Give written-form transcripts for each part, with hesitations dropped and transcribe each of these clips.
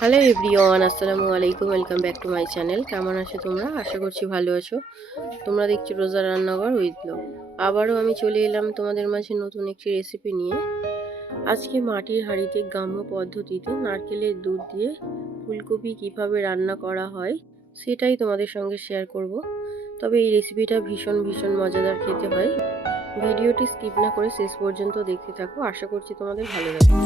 Hello everyone, আসসালামু আলাইকুম। Welcome back to my channel. কেমন আছো তোমরা? আশা করছি ভালো আছো। তোমরা দেখছো রোজা রান্নাঘর উইথ ব্লগ। আবারও আমি চলে এলাম তোমাদের মাঝে নতুন একটি রেসিপি নিয়ে। আজকে মাটির হাঁড়িতে গ্রাম্য পদ্ধতিতে নারকেলের দুধ দিয়ে ফুলকপি কিভাবে রান্না করা হয় সেটাই তোমাদের সঙ্গে শেয়ার করব। তবে এই রেসিপিটা ভীষণ মজাদার খেতে হয়। ভিডিওটি স্কিপ না করে শেষ পর্যন্ত দেখতে থাকো, আশা করছি তোমাদের ভালো লাগবে।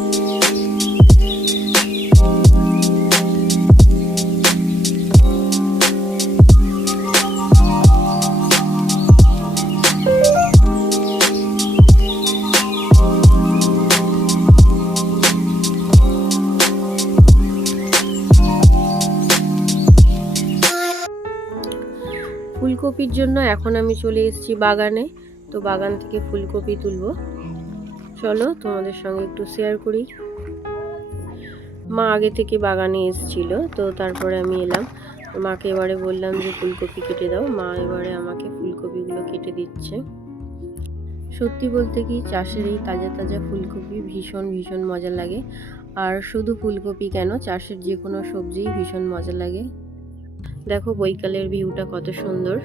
ফুলকপির জন্য এখন আমি চলে এসেছি বাগানে। তো বাগান থেকে ফুলকপি তুলবো। চলো তোমাদের সঙ্গে একটু শেয়ার করি। মা আগে থেকে বাগানে এসেছিল, তো তারপরে আমি এলাম। মাকে এবারে বললাম যে ফুলকপি কেটে দাও। মা এবারে আমাকে ফুলকপিগুলো কেটে দিচ্ছে। সত্যি বলতে কি, চাষের এই তাজা তাজা ফুলকপি ভীষণ মজা লাগে। আর শুধু ফুলকপি কেন, চাষের যে কোনো সবজিই ভীষণ মজা লাগে। দেখো বৈকালের ভিউটা কত সুন্দর,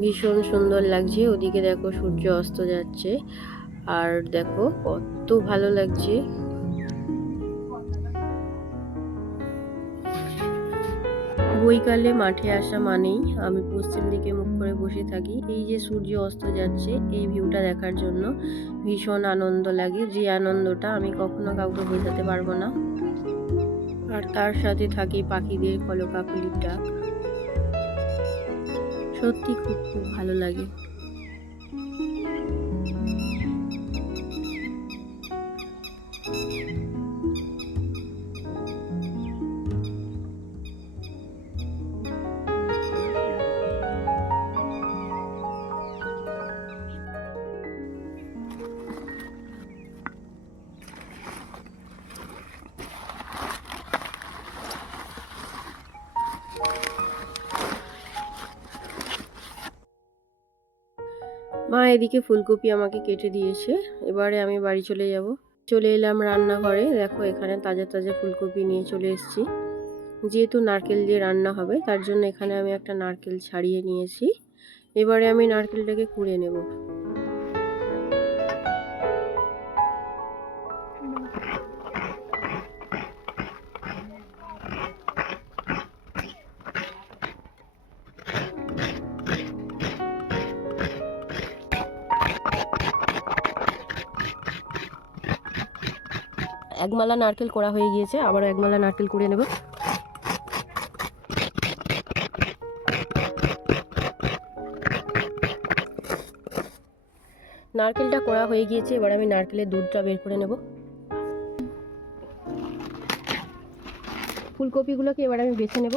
ভীষণ সুন্দর লাগছে। ওদিকে দেখো সূর্য অস্ত যাচ্ছে, আর দেখো কত ভালো লাগছে। বৈকালে মাঠে আসা মানেই আমি পশ্চিম দিকে মুখ করে বসে থাকি। এই যে সূর্য অস্ত যাচ্ছে, এই ভিউটা দেখার জন্য ভীষণ আনন্দ লাগে। যে আনন্দটা আমি কখনো কাউকে বোঝাতে পারবো না। আর তার সাথে থাকে পাখিদের কলকাকলির ডাক। সত্যি খুব ভালো লাগে। মা এদিকে ফুলকপি আমাকে কেটে দিয়েছে। এবারে আমি বাড়ি চলে যাব। চলে এলাম রান্নাঘরে। দেখো এখানে তাজা তাজা ফুলকপি নিয়ে চলে এসেছি। যেহেতু নারকেল দিয়ে রান্না হবে, তার জন্য এখানে আমি একটা নারকেল ছাড়িয়ে নিয়েছি। এবারে আমি নারকেলটাকে কুড়ে নেব। একমালা নারকেল কোড়া হয়ে গিয়েছে, আবারও একমালা নারকেল কুড়ে নেব। নারকেলটা কোড়া হয়ে গিয়েছে, এবার আমি নারকেলের দুধটা বের করে নেব। ফুলকপিগুলোকে এবার আমি বেছে নেব।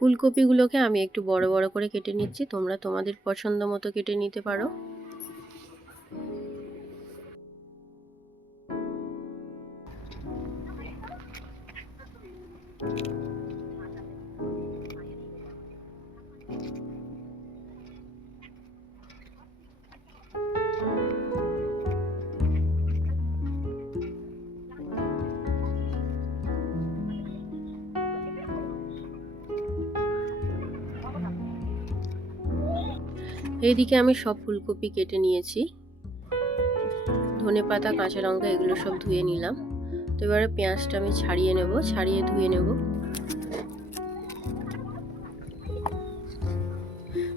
ফুলকপিগুলোকে আমি একটু বড় বড় করে কেটে নিচ্ছি। তোমরা তোমাদের পছন্দ মতো কেটে নিতে পারো। এইদিকে আমি সব ফুলকপি কেটে নিয়েছি। ধনেপাতা, কাঁচা লঙ্কা এগুলো সব ধুয়ে নিলাম। তো এবারে পেঁয়াজটা আমি ছাড়িয়ে নেব, ছাড়িয়ে ধুয়ে নেব।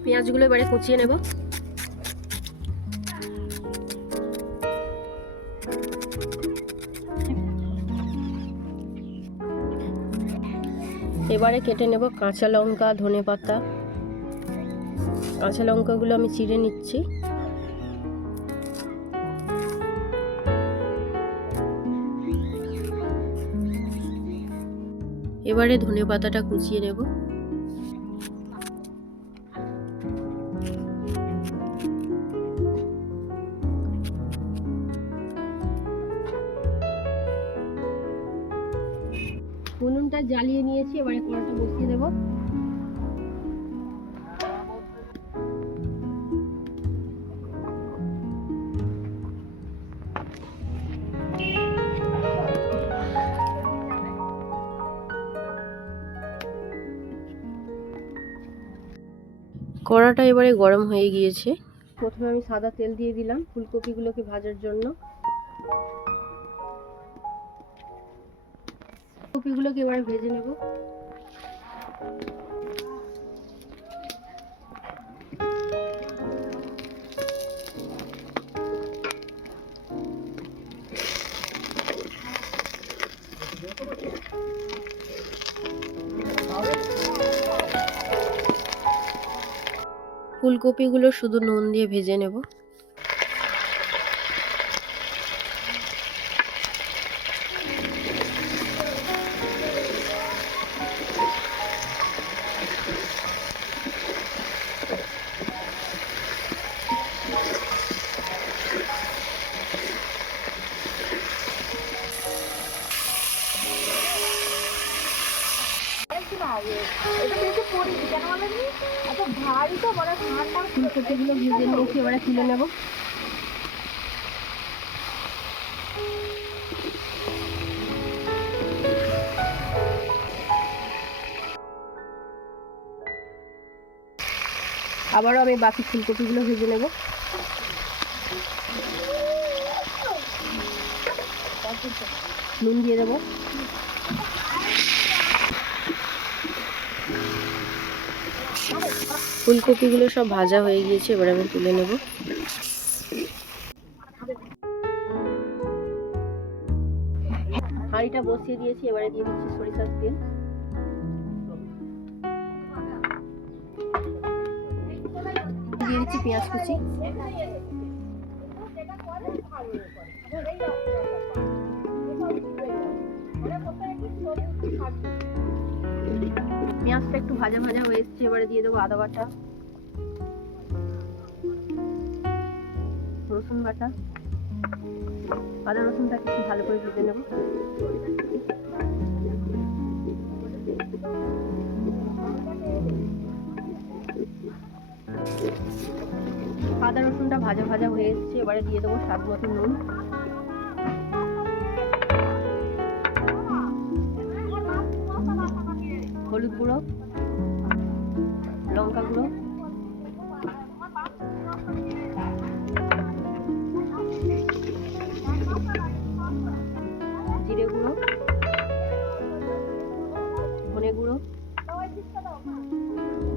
পেঁয়াজগুলো এবারে কুচিয়ে নেব। এবারে কেটে নেব কাঁচা লঙ্কা, ধনেপাতা। কাঁচা লঙ্কাগুলো আমি চিড়ে নিচ্ছি। এবারে ধনেপাতাটা কুচিয়ে নেব। উনুনটা জ্বালিয়ে নিয়েছি, এবারে কড়াটা বসিয়ে দেব। কড়াটা এবারে গরম হয়ে গিয়েছে। প্রথমে আমি সাদা তেল দিয়ে দিলাম ফুলকপিগুলোকে ভাজার জন্য। ফুলকপিগুলোকে এবারে ভেজে নেব। ফুলকপিগুলো শুধু নুন দিয়ে ভেজে নেব। ফুলকপিগুলো ভেজে নিয়েছি, এবারে তুলে নেব। আবারও আমি বাকি ফুলকপিগুলো ভেজে নেব। নুন দিয়ে দেবো। ফুলকপিগুলো সব ভাজা হয়ে গিয়েছে, এবার আমি তুলে নেব। হাঁড়িটা বসিয়ে দিয়েছি, এবারে দিয়ে দিচ্ছি সরিষার তেল। দিয়ে দিচ্ছি পেঁয়াজ কুচি। পেঁয়াজটা একটু ভাজা ভাজা হয়ে এসছে, এবারে দিয়ে দেবো আদা বাটা, রসুন বাটা। আদা রসুনটাকে একটু ভালো করে ভেজে নেব। আদা রসুনটা ভাজা ভাজা হয়ে এসছে, এবারে দিয়ে দেবো স্বাদ মতো নুন, হলুদ গুঁড়ো, লঙ্কা গুঁড়ো, জিরে গুঁড়ো, ধনে গুঁড়ো,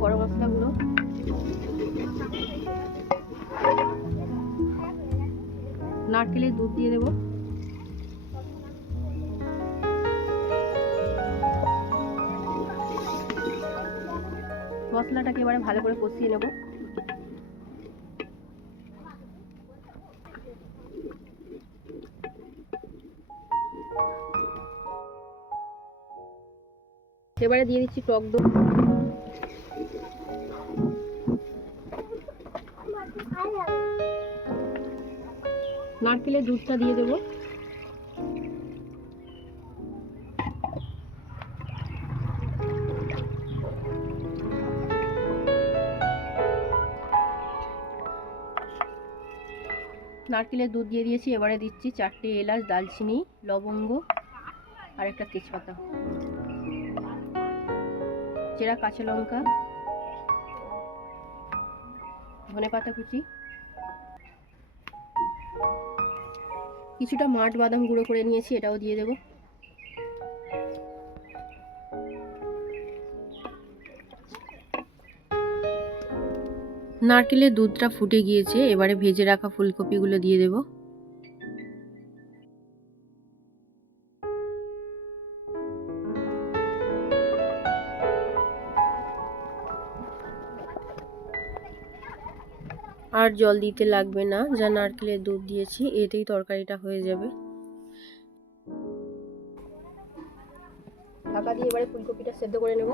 গরম মশলা গুঁড়ো, নারকেলের দুধ দিয়ে দেবো। মশলাটাকে এবারে ভালো করে কষিয়ে নেব। এবারে দিয়ে দিচ্ছি টক দই। নারকেলের দুধটা দিয়ে দেবো। নারকেলের দুধ দিয়ে দিয়েছি, এবারে দিচ্ছি 4টে এলাচ, দালচিনি, লবঙ্গ আর একটা তেজপাতা, চেরা কাঁচা লঙ্কা, ধনেপাতা কুচি, কিছুটা মাঠ বাদাম গুঁড়ো করে নিয়েছি, এটাও দিয়ে দেবো। নারকেলের দুধটা ফুটে গিয়েছে, এবারে ভেজে রাখা ফুলকপিগুলো দিয়ে দেব। আর জল দিতে লাগবে না, যা নারকেলের দুধ দিয়েছি এতেই তরকারিটা হয়ে যাবে। ঢাকা দিয়ে এবারে ফুলকপিটা সেদ্ধ করে নেব।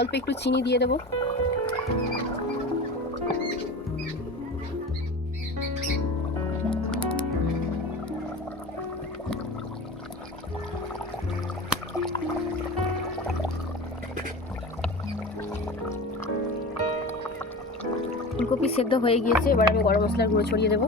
অল্প একটু চিনি দিয়ে দেবো। ফুলকপি সেদ্ধ হয়ে গিয়েছে, এবার আমি গরম মশলার গুঁড়ো ছড়িয়ে দেবো।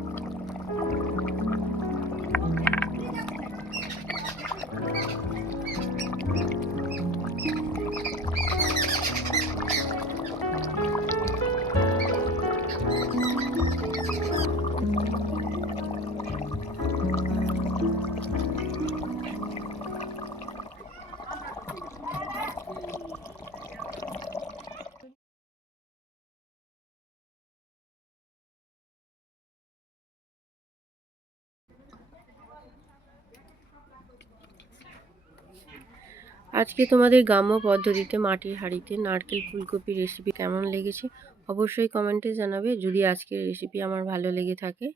আজকে তোমাদের গ্রাম্য পদ্ধতিতে মাটির হাঁড়িতে নারকেল ফুলকপি রেসিপি কেমন লেগেছে অবশ্যই কমেন্টে জানাবে। যদি আজকের রেসিপি আমার ভালো লেগে থাকে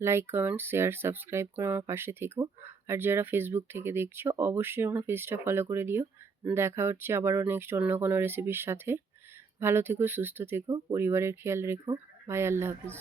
লাইক, কমেন্ট, শেয়ার, সাবস্ক্রাইব করে আমার পাশে থেকো। আর যারা ফেসবুক থেকে দেখছো অবশ্যই আমার পেজটা ফলো করে দিও। দেখা হচ্ছে আবারও নেক্সট অন্য কোনো রেসিপির সাথে। ভালো থেকো, সুস্থ থেকো, পরিবারের খেয়াল রেখো। বাই, আল্লাহ হাফিজ।